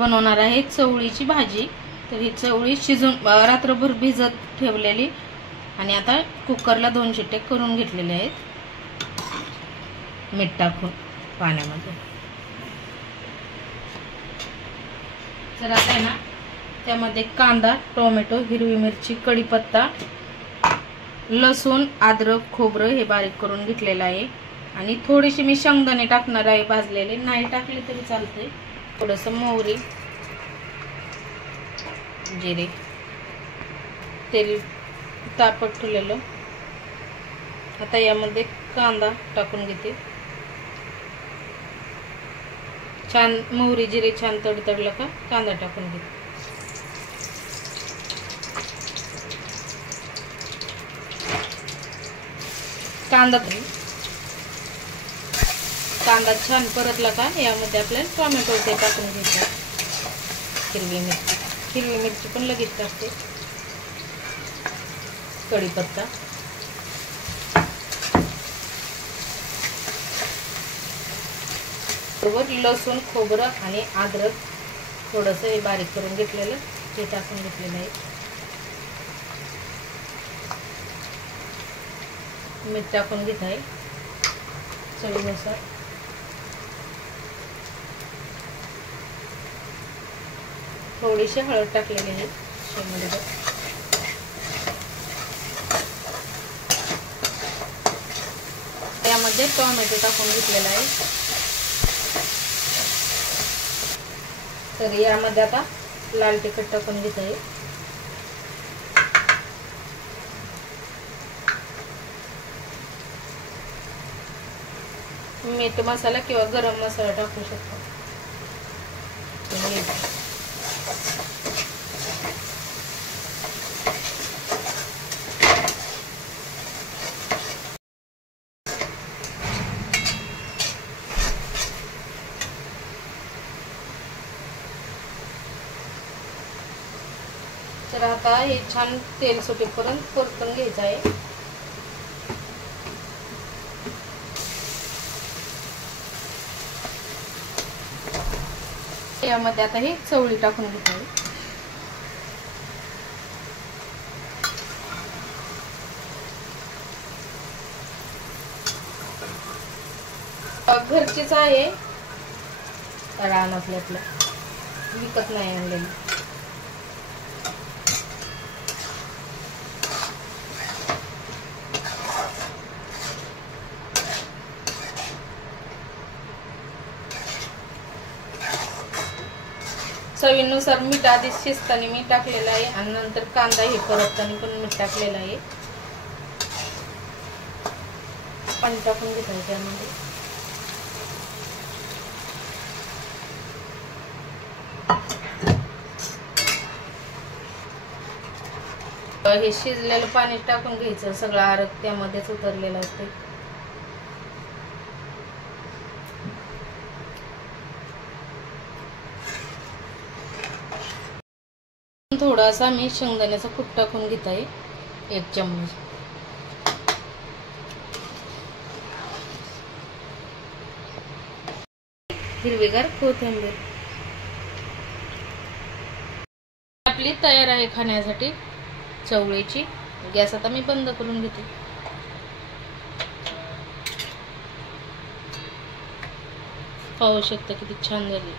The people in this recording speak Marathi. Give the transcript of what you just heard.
बनवणार आहे चवळीची भाजी। तर ही चवळी शिजून रात्रभर भिजत ठेवलेली आणि आता कुकरला 2 शिट्टे करून घेतलेले आहेत मीठ टाकून पाण्यामध्ये। तर आता ना त्यामध्ये कांदा, टोमॅटो, हिरवी मिरची, कढीपत्ता, लसूण, अद्रक, खोबरं हे बारीक करून घेतलेलं आहे आणि थोडीशी मी शेंगदाणे टाकणार आहे भाजलेले, नाही टाकले तरी चालते। थोडंसं मोहरी, जिरे, तेल तापत ठेवलेलं। आता यामध्ये कांदा टाकून घेते। छान मोहरी जिरे छान तडतडलं का कांदा टाकून घेते। कांदा छान परतला का यामध्ये आपल्याला टोमॅटो ते टाकून घ्यायचं। हिरवी मिरची पण लगेच टाकते। कढीपत्ता, लसूण, खोबरं आणि अद्रक थोडंसं हे बारीक करून घेतलेलं ते टाकून घेतलेलं आहे। मीठ टाकून घेत आहे चवीनुसार। थोडीशी हळद टाकलेली आहे शेंगमध्ये। त्यामध्ये टोमॅटो टाकून घेतलेला आहे। तर यामध्ये आता लाल तिखट टाकून घेत आहे। मीठ मसाला किंवा गरम मसाला टाकू शकतो। तर आता हे छान तेल सुटेपर्यंत परतून घ्यायचं आहे। यामध्ये आता हे चवळी टाकून घेत आहे। घरचीच आहे, रानातलं विकत नाही आणलेली। चवीनुसार मीठ आधी शिजताना मीठ टाकलेलं आहे आणि नंतर कांदा हे परतताना पण मीठ टाकलेलं आहे। पाणी टाकून घेतलं त्यामध्ये। हे शिजलेलं पाणी टाकून घ्यायचं, सगळं आरग त्यामध्येच उतरलेलं असते। थोडासा मी शेंगदाण्याचा कूट टाकून घेत आहे 1 चम्मच। हिरवीगार कोथिंबीर आपली तयार आहे खाण्यासाठी चवळीची। गॅस आता मी बंद करून घेते। पाहू शकता किती छान झाली।